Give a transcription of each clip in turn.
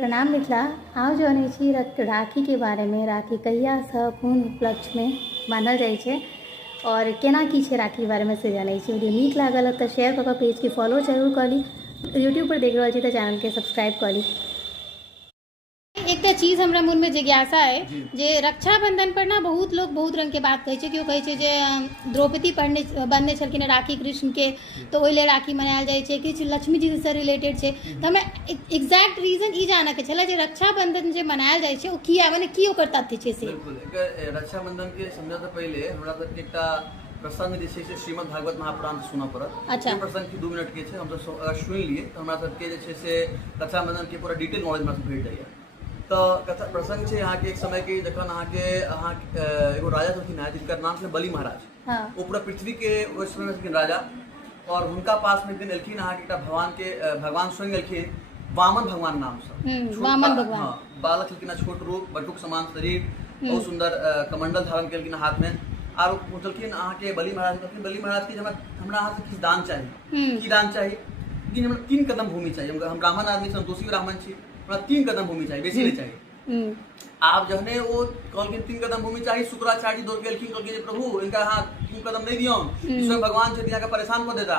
प्रणाम मिथिला। आज जनै छी राखी के बारे में, राखी कहियासँ कोन उपलक्ष्य में मानल जाइ छै और केना की छै राखी के बारे में से जानै छी। वीडियो नीक लागल तऽ शेयर कऽ पेज के फॉलो जरूर कऽ ली। यूट्यूब पर देख रहल छी तऽ चैनल के सब्सक्राइब कर ली। एक चीज हमरा मन में जिज्ञासा है जे रक्षाबंधन पर ना बहुत लोग बहुत रंग के बात कहै छै। केओ कहै छै जे द्रौपदी बनने छलखिन राखी कृष्ण के, तो ओहि लेल राखी मनायल जाइ छै। किछु लक्ष्मी जी से रिलेटेड छै। तऽ हमें एग्जैक्ट रीजन ई जानऽ के छलै जे रक्षाबंधन जे मनायल जाइ छै ओ की है, माने की ओकर तथ्य छै से। बिल्कुल, रक्षाबंधन के समझे से पहले हमरा सबके एकटा प्रसंग जे छै से श्रीमद् भागवत महापुराण सुनऽ पड़त। अच्छा, प्रसंग की 2 मिनट के छै, हम सब अगर सुन लिए तो हमरा सबके जे छै से रक्षाबंधन के पूरा डिटेल नॉलेज हमरा सब भेट जाइए। तो कथा प्रसंग छै यहाँ के एक समय के, जखन एगो राजा छलखिन है जिनकर नाम छलै बलि महाराज। हाँ। वो पूरा पृथ्वी के उस समय छलखिन राजा, और उनका पास में एक दिन एलखिन एकटा भगवान स्वयं एलखिन वामन भगवान नाम से। वामन भगवान, हाँ, बालक छलखिन, छोट रूप, बटुक समान शरीर, बहुत सुंदर कमंडल धारण केलखिन हाथ में। और पूछलखिन के बलि महाराज के हमरा अहाँ से किछु दान चाहिए। की दान चाहिए कि हमरा 3 कदम भूमि चाहिए। हम ब्राह्मण आदमी, संतोषी ब्राह्मण छी, हमरा 3 कदम भूमि चाहिए, बेसी नहीं चाहिए। आप जहने वो कहलखिन 3 कदम भूमि चाहिए, शुक्राचार्य दौड़ गेलखिन, कहलखिन प्रभु इनका यहाँ 3 कदम नहीं दियौन, स्वयं भगवान से यहाँ का परेशान कर देता।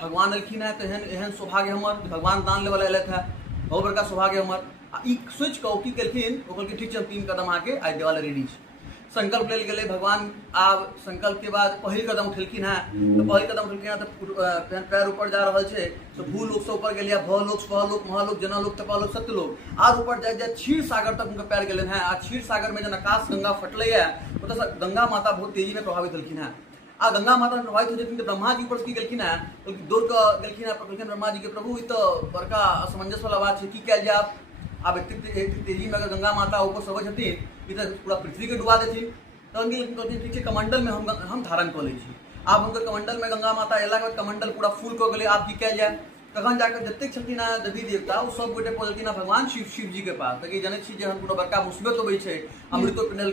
भगवान एलखिन है तो एहन सौभाग्य हमर, भगवान दान लेवल एलथ है, बहुत बड़का सौभाग्य हमर। ई सोच कऽ की केलखिन, ओ कहलखिन ठीक छै, हम 3 कदम आके आइ देवाल रेडी छै। संकल्प लेल गेले भगवान। आब संकल्प के बाद पहिल कदम उठेलखिन है, तो पहिल कदम उठेलखिन है तो पैर ऊपर जा रहल छै, तो भू लोक से ऊपर गेलिया, भ लोक, स्व लोक, महलोक, जनलोक, तपालोक, सत्यलोक, आर ऊपर जाए क्षीर सागर तक उनका पैर गेलन है। आ क्षीर सागर में जन आकाश गंगा फटले है, ओतऽ गंगा माता बहुत तेजी में प्रभावित होलखिन है। आ गंगा माता में प्रभावित हो जेथिन तो ब्रह्मा जी ऊपर से की गेलखिन है, दौड़ कऽ गेलखिन है, कहलखिन ब्रह्मा जी के प्रभु ई तो बड़का असमंजस वाला बात छै, की कयल जाय। आब एतेक तेजी में अगर गंगा माता ऊपर से अबै छथिन, ई तऽ पूरा पृथ्वी के डुबा देथिन। तो ठीक है, कमंडल में हम धारण कर लै छी। आब हुनकर कमंडल में गंगा माता एला के बाद कमंडल पूरा फूल कऽ गेलै। आब की कयल जाय, तखन जाकर जतेक छथिन देवी देवता ओ सब गोटे पहुँचलखिन भगवान शिव जी के पास। ताकि जानै छी जे हम पूरा बड़का मुसीबत होबै छै, अमृतो पिनल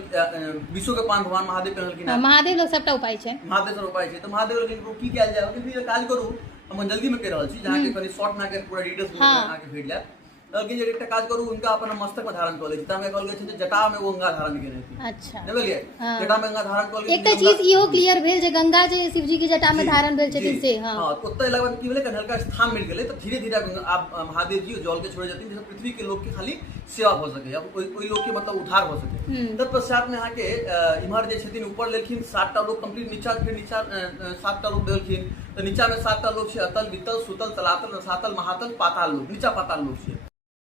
विश्व के पान भगवान महादेव पिनलखिन। महादेव लोग सबटा उपाय छै, महादेव सब उपाय छै। तो महादेव की कयल जाय, कि काज करू, हम जल्दी में कह रहल छी, जहाँ के कनी शॉर्ट में के पूरा डिटेल्स अहाँके भेट जायत। जे एकटा काज करू, उनका अपन मस्तक में धारण कऽ लै छी। तऽ हमें कहल गेल छै जे जटा में वो गंगा धारण केने थी। अच्छा, बुझलियै, जटा में गंगा धारण कऽ लै। एकटा चीज इहो क्लियर भेल जे गंगा जे शिव जी के जटा में धारण भेल छथिन से। हां, ओतय एला बाद की भेलै, हल्का स्थान मिल गेलै। तऽ धीरे धीरे आब महादेव जी जल के छोड़े जथिन, जैसे पृथ्वी के लोग के खाली सेवा भऽ सके, अब ओइ लोग के मतलब उद्धार भऽ सके। तत्पश्चात में अहाँ के इम्हर जे छथिन ऊपर लेलखिन 7टा लोग कंप्लीट, नीचा फिर नीचा 7टा लोग देलखिन। तऽ नीचा में 7टा लोग छै, अतल, वितल, सुतल, तलातल, रसातल, महातल, पाताल लोग। नीचा पाताल लोग छै।